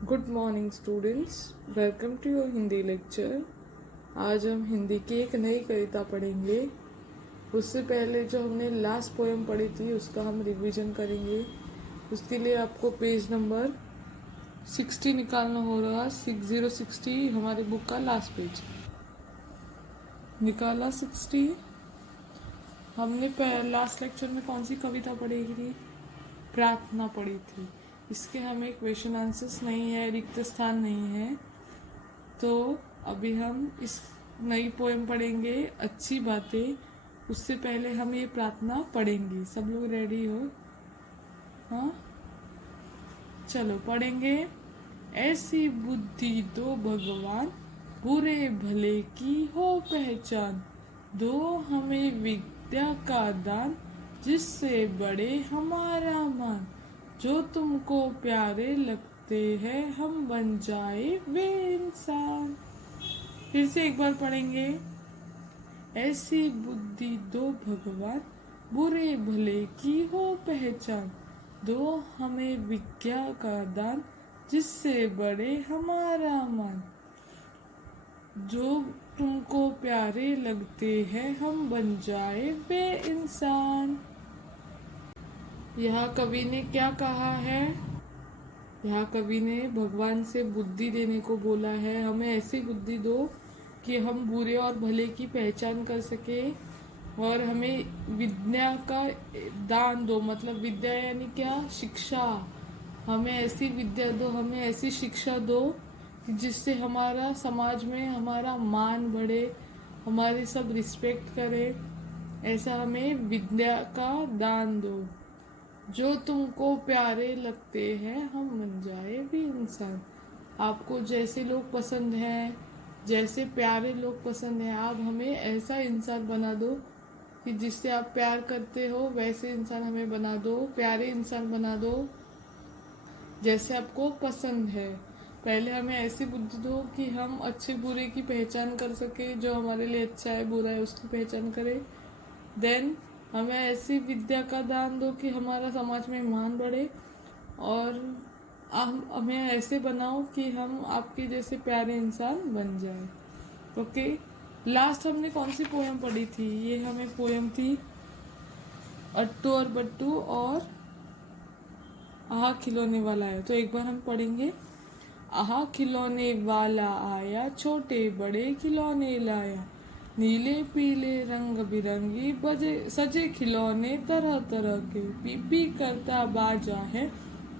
Good morning students, welcome to your Hindi lecture. आज हम हिंदी की एक नई कविता पढ़ेंगे। उससे पहले जो हमने लास्ट पोएम पढ़ी थी उसका हम रिवीजन करेंगे। उसके लिए आपको पेज नंबर 60 निकालना होगा। 6060 हमारे बुक का लास्ट पेज। निकाला 60। हमने लास्ट लेक्चर में कौन सी कविता पढ़ी थी? प्रार्थना पढ़ी थी। इसके हमें क्वेश्चन आंसर्स नहीं है, रिक्त स्थान नहीं है। तो अभी हम इस नई पोएम पढ़ेंगे, अच्छी बातें। उससे पहले हम ये प्रार्थना पढ़ेंगे। सब लोग रेडी हो? हाँ, चलो पढ़ेंगे। ऐसी बुद्धि दो भगवान, बुरे भले की हो पहचान। दो हमें विद्या का दान, जिससे बढ़े हमारा मान। जो तुमको प्यारे लगते हैं, हम बन जाए वे इंसान। फिर से एक बार पढ़ेंगे। ऐसी बुद्धि दो भगवान, बुरे भले की हो पहचान। दो हमें विद्या का दान, जिससे बढ़े हमारा मान। जो तुमको प्यारे लगते हैं, हम बन जाए वे इंसान। यह कवि ने क्या कहा है? यह कवि ने भगवान से बुद्धि देने को बोला है। हमें ऐसी बुद्धि दो कि हम बुरे और भले की पहचान कर सके, और हमें विद्या का दान दो। मतलब विद्या यानी क्या? शिक्षा। हमें ऐसी विद्या दो, हमें ऐसी शिक्षा दो जिससे हमारा समाज में हमारा मान बढ़े, हमारी सब रिस्पेक्ट करे। ऐसा हमें विद्या का दान दो। जो तुमको प्यारे लगते हैं, हम बन जाए भी इंसान। आपको जैसे लोग पसंद हैं, जैसे प्यारे लोग पसंद हैं, आप हमें ऐसा इंसान बना दो कि जिससे आप प्यार करते हो वैसे इंसान हमें बना दो। प्यारे इंसान बना दो जैसे आपको पसंद है। पहले हमें ऐसी बुद्धि दो कि हम अच्छे बुरे की पहचान कर सके। जो हमारे लिए अच्छा है, बुरा है, उसकी पहचान करें। देन हमें ऐसी विद्या का दान दो कि हमारा समाज में मान बढ़े, और हमें ऐसे बनाओ कि हम आपके जैसे प्यारे इंसान बन जाए। ओके, लास्ट हमने कौन सी पोएम पढ़ी थी? ये हमें पोएम थी अट्टू और बट्टू और आहा खिलौने वाला आया। तो एक बार हम पढ़ेंगे। आहा खिलौने वाला आया, छोटे बड़े खिलौने लाया। नीले पीले रंग बिरंगी बजे सजे खिलौने तरह तरह के। पीपी करता बाजा है,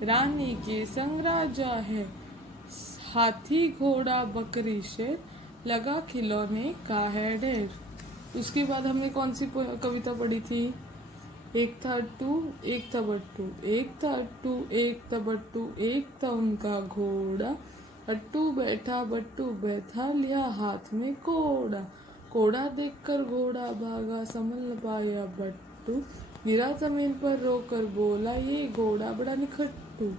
रानी के संग राजा है। हाथी घोड़ा बकरी शेर, लगा खिलौने का है ढेर। उसके बाद हमने कौन सी कविता पढ़ी थी? एक था अट्टू, एक था बट्टू। एक था अट्टू, एक था बट्टू, एक था उनका घोड़ा। अट्टू बैठा, बट्टू बैठा, लिया हाथ में कोड़ा। कोड़ा देखकर घोड़ा भागा, संभल न पाया बट्टू। गिरा जमीन पर रोकर बोला, ये घोड़ा बड़ा निखट्टू।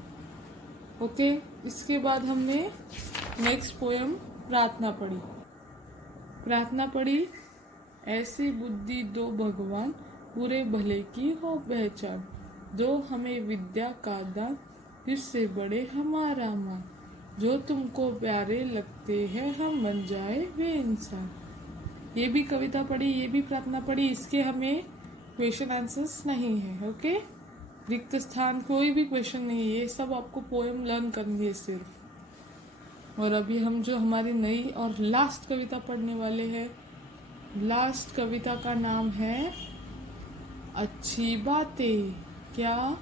ओके, इसके बाद हमने नेक्स्ट पोएम प्रार्थना पढ़ी। प्रार्थना पढ़ी। ऐसी बुद्धि दो भगवान, बुरे भले की हो पहचान। दो हमें विद्या का दान, जिससे बढ़े हमारा मान। जो तुमको प्यारे लगते हैं, हम बन जाए वे इंसान। ये भी कविता पढ़ी, ये भी प्रार्थना पढ़ी। इसके हमें क्वेश्चन आंसर्स नहीं है। ओके, रिक्त स्थान कोई भी क्वेश्चन नहीं है। ये सब आपको पोएम लर्न करनी है सिर्फ। और अभी हम जो हमारी नई और लास्ट कविता पढ़ने वाले हैं, लास्ट कविता का नाम है अच्छी बातें। क्या?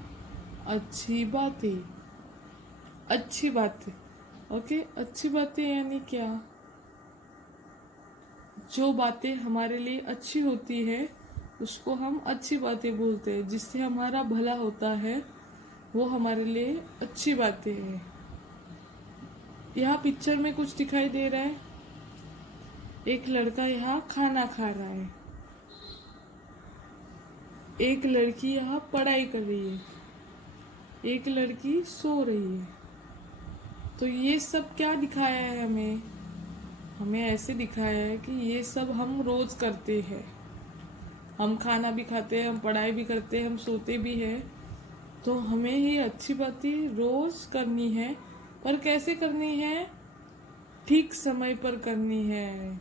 अच्छी बातें। अच्छी बातें। ओके, अच्छी बातें यानी क्या? जो बातें हमारे लिए अच्छी होती है उसको हम अच्छी बातें बोलते हैं। जिससे हमारा भला होता है वो हमारे लिए अच्छी बातें हैं। यहाँ पिक्चर में कुछ दिखाई दे रहा है। एक लड़का यहाँ खाना खा रहा है, एक लड़की यहाँ पढ़ाई कर रही है, एक लड़की सो रही है। तो ये सब क्या दिखाया है हमें? हमें ऐसे दिखाया है कि ये सब हम रोज करते हैं। हम खाना भी खाते हैं, हम पढ़ाई भी करते हैं, हम सोते भी हैं। तो हमें ये अच्छी बातें रोज करनी है, पर कैसे करनी है? ठीक समय पर करनी है।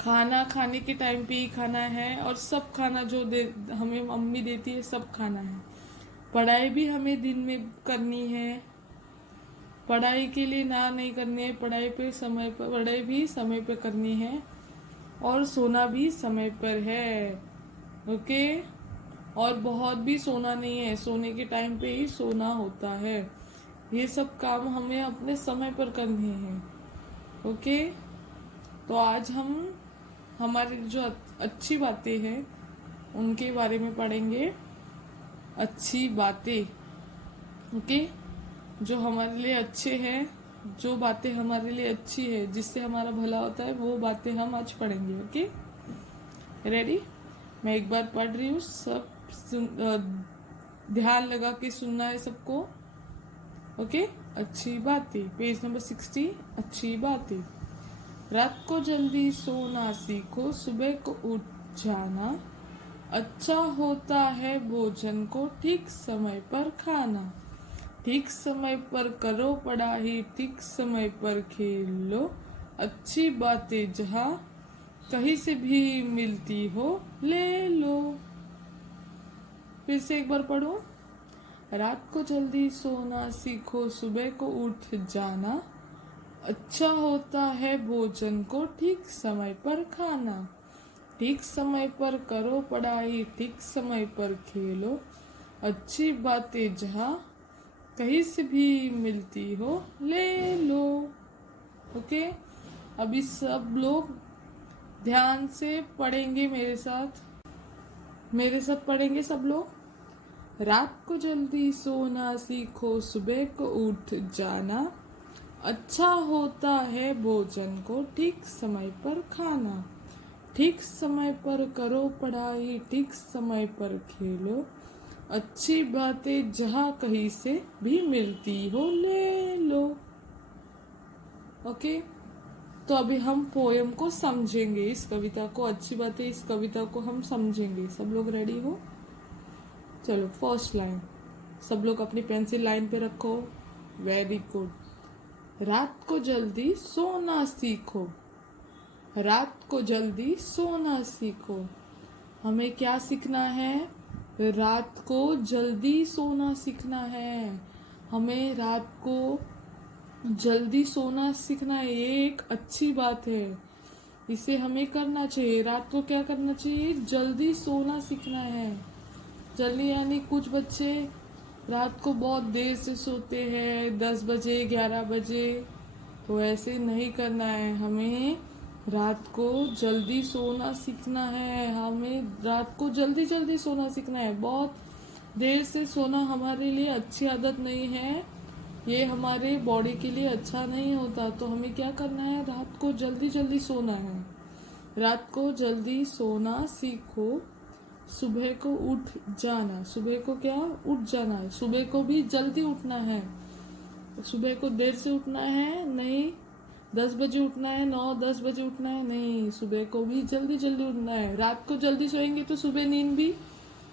खाना खाने के टाइम पे ही खाना है, और सब खाना जो हमें मम्मी देती है सब खाना है। पढ़ाई भी हमें दिन में करनी है, पढ़ाई के लिए ना नहीं करनी है, पढ़ाई भी समय पर करनी है, और सोना भी समय पर है। ओके। और बहुत भी सोना नहीं है, सोने के टाइम पे ही सोना होता है। ये सब काम हमें अपने समय पर करने हैं। ओके। तो आज हम हमारी जो अच्छी बातें हैं उनके बारे में पढ़ेंगे। अच्छी बातें। ओके। जो हमारे लिए अच्छे हैं, जो बातें हमारे लिए अच्छी है, जिससे हमारा भला होता है, वो बातें हम आज पढ़ेंगे। Okay, ready? मैं एक बार पढ़ रही हूँ, सब ध्यान लगा के सुनना है सबको। ओके। अच्छी बातें, पेज नंबर 60। अच्छी बातें। रात को जल्दी सोना सीखो, सुबह को उठ जाना। अच्छा होता है भोजन को ठीक समय पर खाना। ठीक समय पर करो पढ़ाई, ठीक समय पर खेलो। अच्छी बातें जहाँ कहीं से भी मिलती हो ले लो। फिर से एक बार पढ़ो। रात को जल्दी सोना सीखो, सुबह को उठ जाना। अच्छा होता है भोजन को ठीक समय पर खाना। ठीक समय पर करो पढ़ाई, ठीक समय पर खेलो। अच्छी बातें जहाँ कहीं से भी मिलती हो ले लो। ओके। अभी सब लोग ध्यान से पढ़ेंगे मेरे साथ पढ़ेंगे सब लोग। रात को जल्दी सोना सीखो, सुबह को उठ जाना। अच्छा होता है भोजन को ठीक समय पर खाना। ठीक समय पर करो पढ़ाई, ठीक समय पर खेलो। अच्छी बातें जहाँ कहीं से भी मिलती हो ले लो। ओके। तो अभी हम पोयम को समझेंगे, इस कविता को, अच्छी बातें इस कविता को हम समझेंगे। सब लोग रेडी हो? चलो, फर्स्ट लाइन सब लोग अपनी पेंसिल लाइन पे रखो। Very good. रात को जल्दी सोना सीखो। रात को जल्दी सोना सीखो। हमें क्या सीखना है? रात को जल्दी सोना सीखना है। हमें रात को जल्दी सोना सीखना है। ये एक अच्छी बात है, इसे हमें करना चाहिए। रात को क्या करना चाहिए? जल्दी सोना सीखना है। जल्दी यानी कुछ बच्चे रात को बहुत देर से सोते हैं, 10 बजे 11 बजे। तो ऐसे नहीं करना है। हमें रात को जल्दी सोना सीखना है। हमें रात को जल्दी जल्दी सोना सीखना है। बहुत देर से सोना हमारे लिए अच्छी आदत नहीं है, ये हमारे बॉडी के लिए अच्छा नहीं होता। तो हमें क्या करना है? रात को जल्दी जल्दी सोना है। रात को जल्दी सोना सीखो, सुबह को उठ जाना। सुबह को क्या? उठ जाना है। सुबह को भी जल्दी उठना है। सुबह को देर से उठना है नहीं, 10 बजे उठना है, 9-10 बजे उठना है नहीं। सुबह को भी जल्दी जल्दी उठना है। रात को जल्दी सोएंगे तो सुबह नींद भी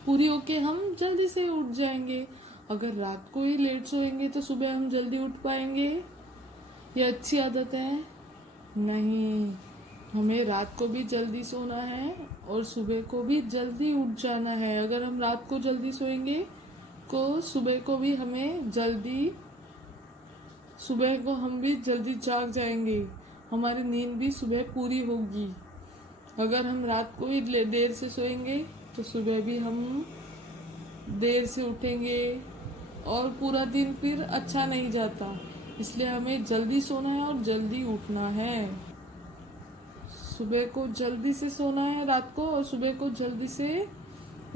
पूरी होके हम जल्दी से उठ जाएंगे। अगर रात को ही लेट सोएंगे तो सुबह हम जल्दी उठ पाएंगे? ये अच्छी आदत है नहीं। हमें रात को भी जल्दी सोना है और सुबह को भी जल्दी उठ जाना है। अगर हम रात को जल्दी सोएंगे तो सुबह को भी हमें जल्दी, सुबह को हम भी जल्दी जाग जाएंगे। हमारी नींद भी सुबह पूरी होगी। अगर हम रात को ही देर से सोएंगे तो सुबह भी हम देर से उठेंगे और पूरा दिन फिर अच्छा नहीं जाता। इसलिए हमें जल्दी सोना है और जल्दी उठना है। सुबह को जल्दी से सोना है रात को, और सुबह को जल्दी से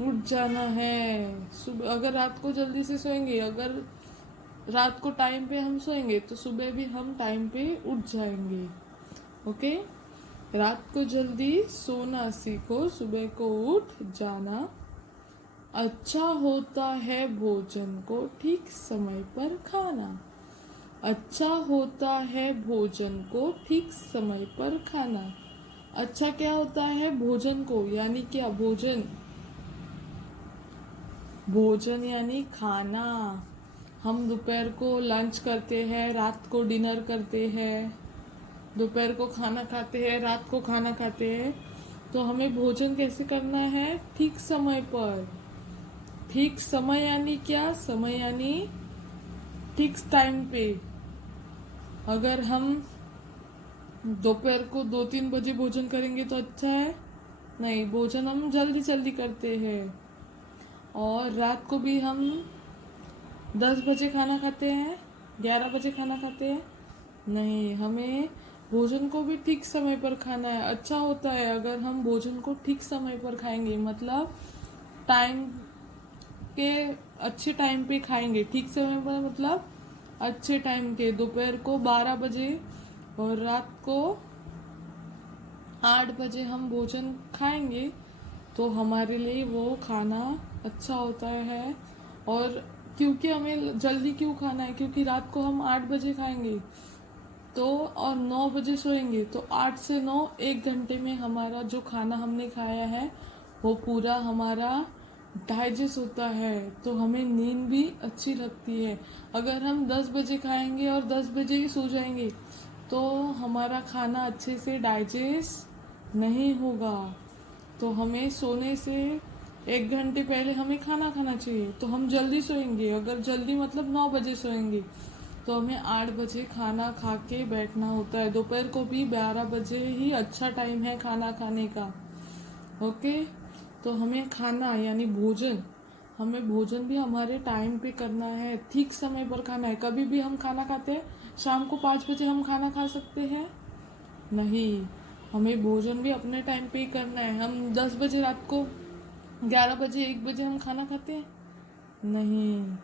उठ जाना है। सुबह अगर रात को जल्दी से सोएंगे, अगर रात को टाइम पे हम सोएंगे तो सुबह भी हम टाइम पे उठ जाएंगे। ओके। रात को जल्दी सोना सीखो, सुबह को उठ जाना। अच्छा होता है भोजन को ठीक समय पर खाना। अच्छा होता है भोजन को ठीक समय पर खाना। अच्छा क्या होता है? भोजन को, यानी क्या? भोजन, भोजन यानी खाना। हम दोपहर को लंच करते हैं, रात को डिनर करते हैं, दोपहर को खाना खाते हैं, रात को खाना खाते हैं। तो हमें भोजन कैसे करना है? ठीक समय पर। ठीक समय यानी क्या? समय यानी फिक्स टाइम पे। अगर हम दोपहर को 2-3 बजे भोजन करेंगे तो अच्छा है? नहीं, भोजन हम जल्दी जल्दी करते हैं। और रात को भी हम 10 बजे खाना खाते हैं, 11 बजे खाना खाते हैं? नहीं, हमें भोजन को भी ठीक समय पर खाना है। अच्छा होता है अगर हम भोजन को ठीक समय पर खाएंगे, मतलब टाइम के अच्छे टाइम पे खाएंगे। ठीक समय पर मतलब अच्छे टाइम के, दोपहर को 12 बजे और रात को 8 बजे हम भोजन खाएंगे तो हमारे लिए वो खाना अच्छा होता है। और क्योंकि हमें जल्दी क्यों खाना है? क्योंकि रात को हम 8 बजे खाएंगे तो और 9 बजे सोएंगे, तो 8 से 9 1 घंटे में हमारा जो खाना हमने खाया है वो पूरा हमारा डाइजेस्ट होता है, तो हमें नींद भी अच्छी लगती है। अगर हम 10 बजे खाएंगे और 10 बजे ही सो जाएंगे तो हमारा खाना अच्छे से डाइजेस्ट नहीं होगा। तो हमें सोने से 1 घंटे पहले हमें खाना खाना चाहिए, तो हम जल्दी सोएंगे। अगर जल्दी मतलब 9 बजे सोएंगे तो हमें 8 बजे खाना खा के बैठना होता है। दोपहर को भी 12 बजे ही अच्छा टाइम है खाना खाने का। ओके, तो हमें खाना यानी भोजन, हमें भोजन भी हमारे टाइम पे करना है, ठीक समय पर खाना है। कभी भी हम खाना खाते हैं, शाम को 5 बजे हम खाना खा सकते हैं? नहीं, हमें भोजन भी अपने टाइम पे ही करना है। हम 10 बजे रात को, 11 बजे 1 बजे हम खाना खाते हैं? नहीं।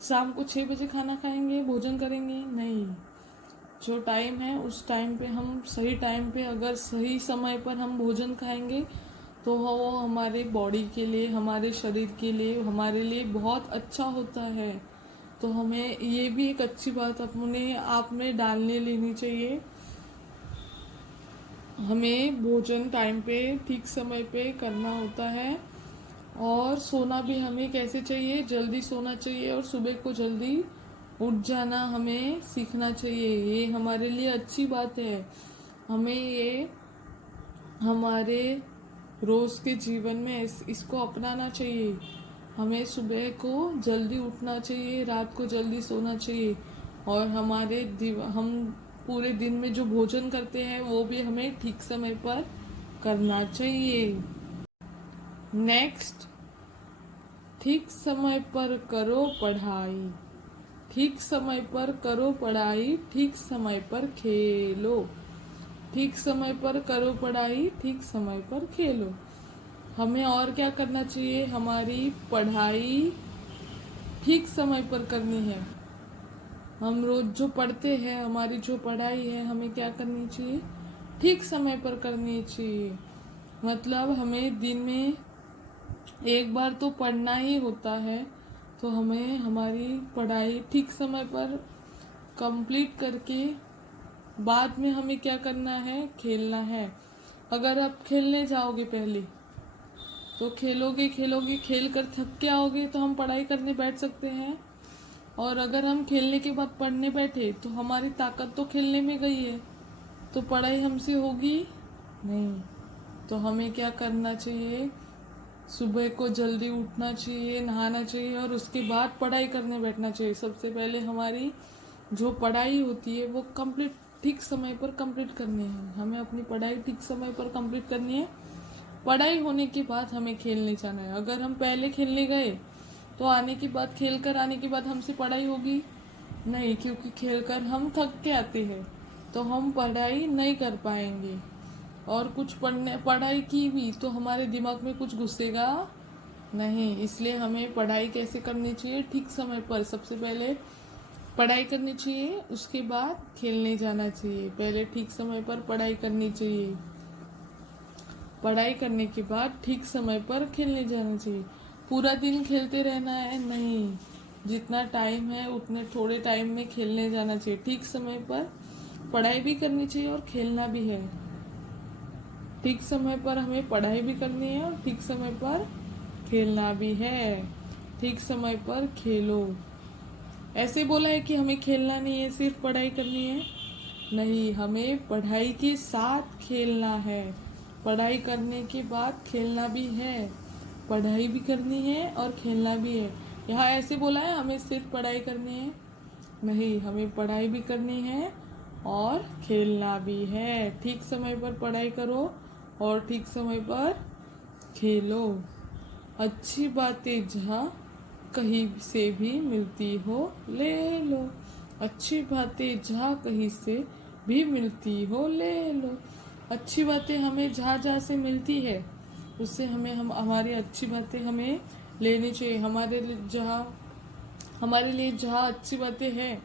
शाम को 6 बजे खाना खाएंगे, भोजन करेंगे? नहीं। जो टाइम है उस टाइम पे हम सही टाइम पे अगर सही समय पर हम भोजन खाएंगे तो वो हमारे बॉडी के लिए, हमारे शरीर के लिए, हमारे लिए बहुत अच्छा होता है। तो हमें ये भी एक अच्छी बात अपने आप में डालने लेनी चाहिए। हमें भोजन टाइम पे ठीक समय पे करना होता है। और सोना भी हमें कैसे चाहिए? जल्दी सोना चाहिए और सुबह को जल्दी उठ जाना हमें सीखना चाहिए। ये हमारे लिए अच्छी बात है। हमें ये हमारे रोज के जीवन में इसको अपनाना चाहिए। हमें सुबह को जल्दी उठना चाहिए, रात को जल्दी सोना चाहिए। और हम पूरे दिन में जो भोजन करते हैं वो भी हमें ठीक समय पर करना चाहिए। नेक्स्ट, ठीक समय पर करो पढ़ाई, ठीक समय पर करो पढ़ाई, ठीक समय पर खेलो। ठीक समय पर करो पढ़ाई, ठीक समय पर खेलो। हमें और क्या करना चाहिए? हमारी पढ़ाई ठीक समय पर करनी है। हम रोज जो पढ़ते हैं, हमारी जो पढ़ाई है, हमें क्या करनी चाहिए? ठीक समय पर करनी चाहिए। मतलब हमें दिन में एक बार तो पढ़ना ही होता है, तो हमें हमारी पढ़ाई ठीक समय पर कंप्लीट करके बाद में हमें क्या करना है? खेलना है। अगर आप खेलने जाओगे पहले तो खेलोगे खेलोगे, खेल कर थक के आओगे तो हम पढ़ाई करने बैठ सकते हैं। और अगर हम खेलने के बाद पढ़ने बैठे तो हमारी ताकत तो खेलने में गई है, तो पढ़ाई हमसे होगी नहीं। तो हमें क्या करना चाहिए? सुबह को जल्दी उठना चाहिए, नहाना चाहिए और उसके बाद पढ़ाई करने बैठना चाहिए। सबसे पहले हमारी जो पढ़ाई होती है वो कंप्लीट ठीक समय पर कंप्लीट करनी है। हमें अपनी पढ़ाई ठीक समय पर कंप्लीट करनी है। पढ़ाई होने के बाद हमें खेलने जाना है। अगर हम पहले खेलने गए तो आने के बाद, खेल कर आने के बाद हमसे पढ़ाई होगी नहीं, क्योंकि खेल कर हम थक के आते हैं तो हम पढ़ाई नहीं कर पाएंगे। और कुछ पढ़ाई की भी तो हमारे दिमाग में कुछ घुसेगा नहीं। इसलिए हमें पढ़ाई कैसे करनी चाहिए? ठीक समय पर। सबसे पहले पढ़ाई करनी चाहिए, उसके बाद खेलने जाना चाहिए। पहले ठीक समय पर पढ़ाई करनी चाहिए, पढ़ाई करने के बाद ठीक समय पर खेलने जाना चाहिए। पूरा दिन खेलते रहना है नहीं, जितना टाइम है उतने थोड़े टाइम में खेलने जाना चाहिए। ठीक समय पर पढ़ाई भी करनी चाहिए और खेलना भी है। ठीक समय पर हमें पढ़ाई भी करनी है और ठीक समय पर खेलना भी है। ठीक समय पर खेलो, ऐसे बोला है कि हमें खेलना नहीं है, सिर्फ पढ़ाई करनी है? नहीं, हमें पढ़ाई के साथ खेलना है। पढ़ाई करने के बाद खेलना भी है। पढ़ाई भी करनी है और खेलना भी है। यहाँ ऐसे बोला है हमें सिर्फ पढ़ाई करनी है? नहीं, हमें पढ़ाई भी करनी है और खेलना भी है। ठीक समय पर पढ़ाई करो और ठीक समय पर खेलो। अच्छी बातें जहाँ कहीं से भी मिलती हो ले लो। अच्छी बातें जहाँ कहीं से भी मिलती हो ले लो। अच्छी बातें हमें जहाँ जहाँ से मिलती है उससे हम हमारी अच्छी बातें हमें लेनी चाहिए। हमारे लिए जहाँ अच्छी बातें हैं,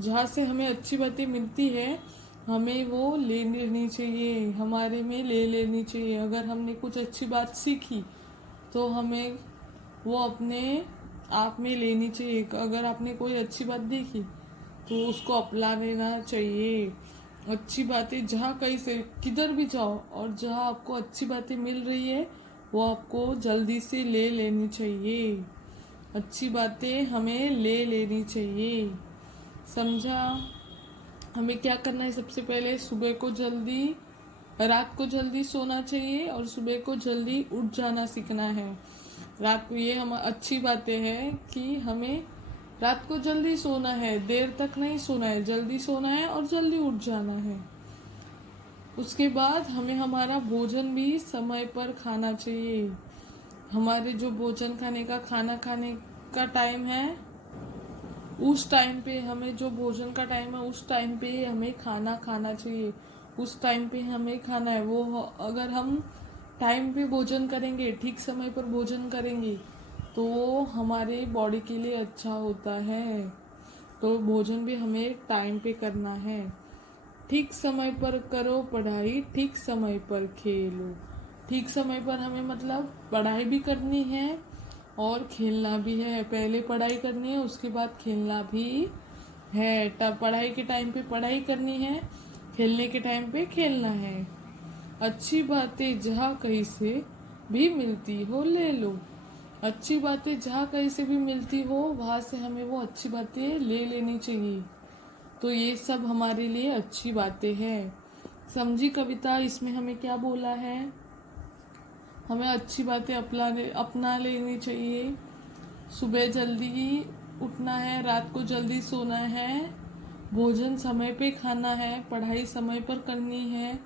जहाँ से हमें अच्छी बातें मिलती है, हमें वो ले लेनी चाहिए, हमारे में ले लेनी चाहिए। अगर हमने कुछ अच्छी बात सीखी तो हमें वो अपने आप में लेनी चाहिए। अगर आपने कोई अच्छी बात देखी तो उसको अपना लेना चाहिए। अच्छी बातें जहाँ कहीं से किधर भी जाओ और जहाँ आपको अच्छी बातें मिल रही है वो आपको जल्दी से ले लेनी चाहिए। अच्छी बातें हमें ले लेनी चाहिए। समझा? हमें क्या करना है? सबसे पहले रात को जल्दी सोना चाहिए और सुबह को जल्दी उठ जाना सीखना है। रात को ये हम अच्छी बातें हैं कि हमें रात को जल्दी सोना है, देर तक नहीं सोना है, जल्दी सोना है और जल्दी उठ जाना है। उसके बाद हमें हमारा भोजन भी समय पर खाना चाहिए। हमारे जो भोजन खाना खाने का टाइम है, उस टाइम पे हमें जो भोजन का टाइम है उस टाइम पे हमें खाना खाना चाहिए। उस टाइम पे हमें खाना है वो अगर हम टाइम पे भोजन करेंगे, ठीक समय पर भोजन करेंगे तो वो हमारे बॉडी के लिए अच्छा होता है। तो भोजन भी हमें टाइम पे करना है। ठीक समय पर करो पढ़ाई, ठीक समय पर खेलो। ठीक समय पर हमें मतलब पढ़ाई भी करनी है और खेलना भी है। पहले पढ़ाई करनी है, उसके बाद खेलना भी है। तब पढ़ाई के टाइम पे पढ़ाई करनी है, खेलने के टाइम पे खेलना है। अच्छी बातें जहाँ कहीं से भी मिलती हो ले लो। अच्छी बातें जहाँ कहीं से भी मिलती हो वहां से हमें वो अच्छी बातें ले लेनी चाहिए। तो ये सब हमारे लिए अच्छी बातें हैं। समझी कविता? इसमें हमें क्या बोला है? हमें अच्छी बातें अपना लेनी चाहिए। सुबह जल्दी उठना है, रात को जल्दी सोना है, भोजन समय पे खाना है, पढ़ाई समय पर करनी है,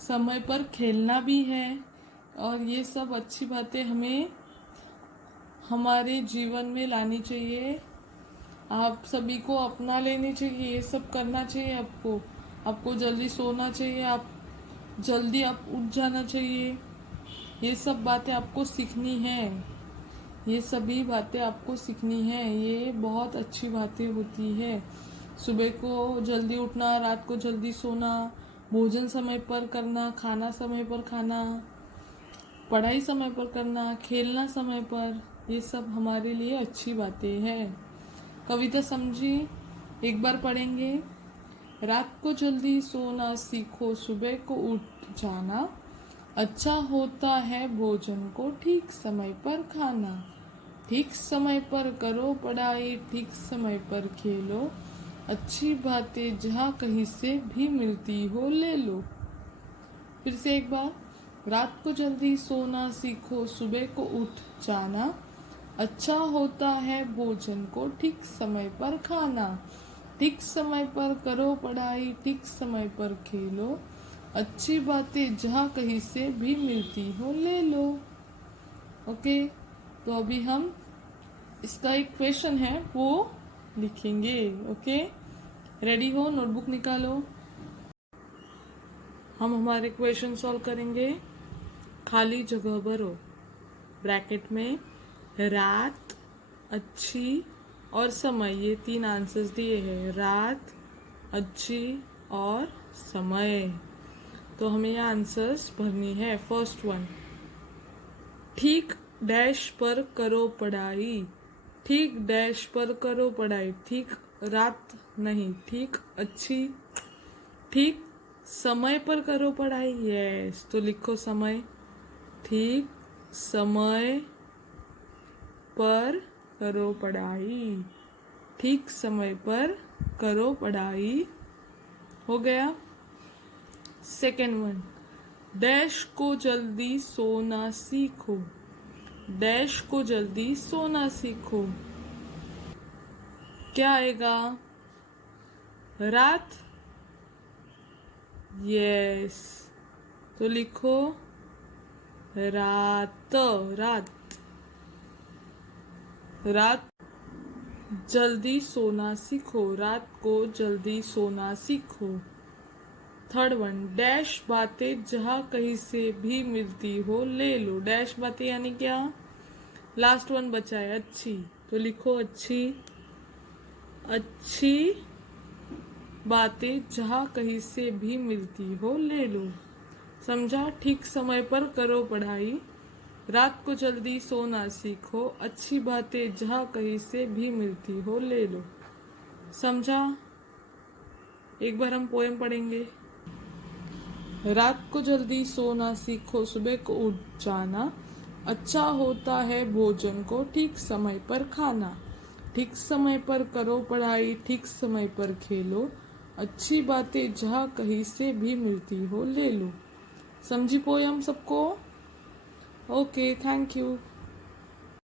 समय पर खेलना भी है। और ये सब अच्छी बातें हमें हमारे जीवन में लानी चाहिए। आप सभी को अपना लेनी चाहिए, ये सब करना चाहिए आपको। आपको जल्दी सोना चाहिए, आप उठ जाना चाहिए। ये सब बातें आपको सीखनी है। ये सभी बातें आपको सीखनी है। ये बहुत अच्छी बातें होती है। सुबह को जल्दी उठना, रात को जल्दी सोना, भोजन समय पर करना, खाना समय पर खाना, पढ़ाई समय पर करना, खेलना समय पर, ये सब हमारे लिए अच्छी बातें हैं। कविता समझी? एक बार पढ़ेंगे। रात को जल्दी सोना सीखो, सुबह को उठ जाना, अच्छा होता है भोजन को ठीक समय पर खाना। ठीक समय पर करो पढ़ाई, ठीक समय पर खेलो। अच्छी बातें जहाँ कहीं से भी मिलती हो ले लो। फिर से एक बार। रात को जल्दी सोना सीखो, सुबह को उठ जाना, अच्छा होता है भोजन को ठीक समय पर खाना। ठीक समय पर करो पढ़ाई, ठीक समय पर खेलो। अच्छी बातें जहाँ कहीं से भी मिलती हो ले लो। ओके, तो अभी हम इसका एक क्वेश्चन है वो लिखेंगे। ओके, रेडी हो? नोटबुक निकालो। हम हमारे क्वेश्चन सॉल्व करेंगे। खाली जगह भरो। ब्रैकेट में रात, अच्छी और समय, ये 3 आंसर्स दिए हैं। रात, अच्छी और समय। तो हमें ये आंसर्स भरनी है। फर्स्ट वन, ठीक डैश पर करो पढ़ाई। ठीक डैश पर करो पढ़ाई। ठीक रात नहीं, ठीक अच्छी, ठीक समय पर करो पढ़ाई। यस, तो लिखो समय। ठीक समय पर करो पढ़ाई। ठीक समय पर करो पढ़ाई। हो गया। सेकेंड वन, डैश को जल्दी सोना सीखो। डैश को जल्दी सोना सीखो। क्या आएगा? रात। यस, तो लिखो रात। रात। रात जल्दी सोना सीखो। रात को जल्दी सोना सीखो। थर्ड वन, डैश बातें जहाँ कहीं से भी मिलती हो ले लो। डैश बातें यानी क्या? लास्ट वन बचा है अच्छी, तो लिखो अच्छी। अच्छी बातें जहाँ कहीं से भी मिलती हो ले लो। समझा? ठीक समय पर करो पढ़ाई। रात को जल्दी सोना सीखो। अच्छी बातें जहाँ कहीं से भी मिलती हो ले लो। समझा? एक बार हम पोएम पढ़ेंगे। रात को जल्दी सोना सीखो, सुबह को उठ जाना। अच्छा होता है भोजन को ठीक समय पर खाना। ठीक समय पर करो पढ़ाई, ठीक समय पर खेलो। अच्छी बातें जहाँ कहीं से भी मिलती हो ले लो। समझी पोयम सबको? Okay, thank you.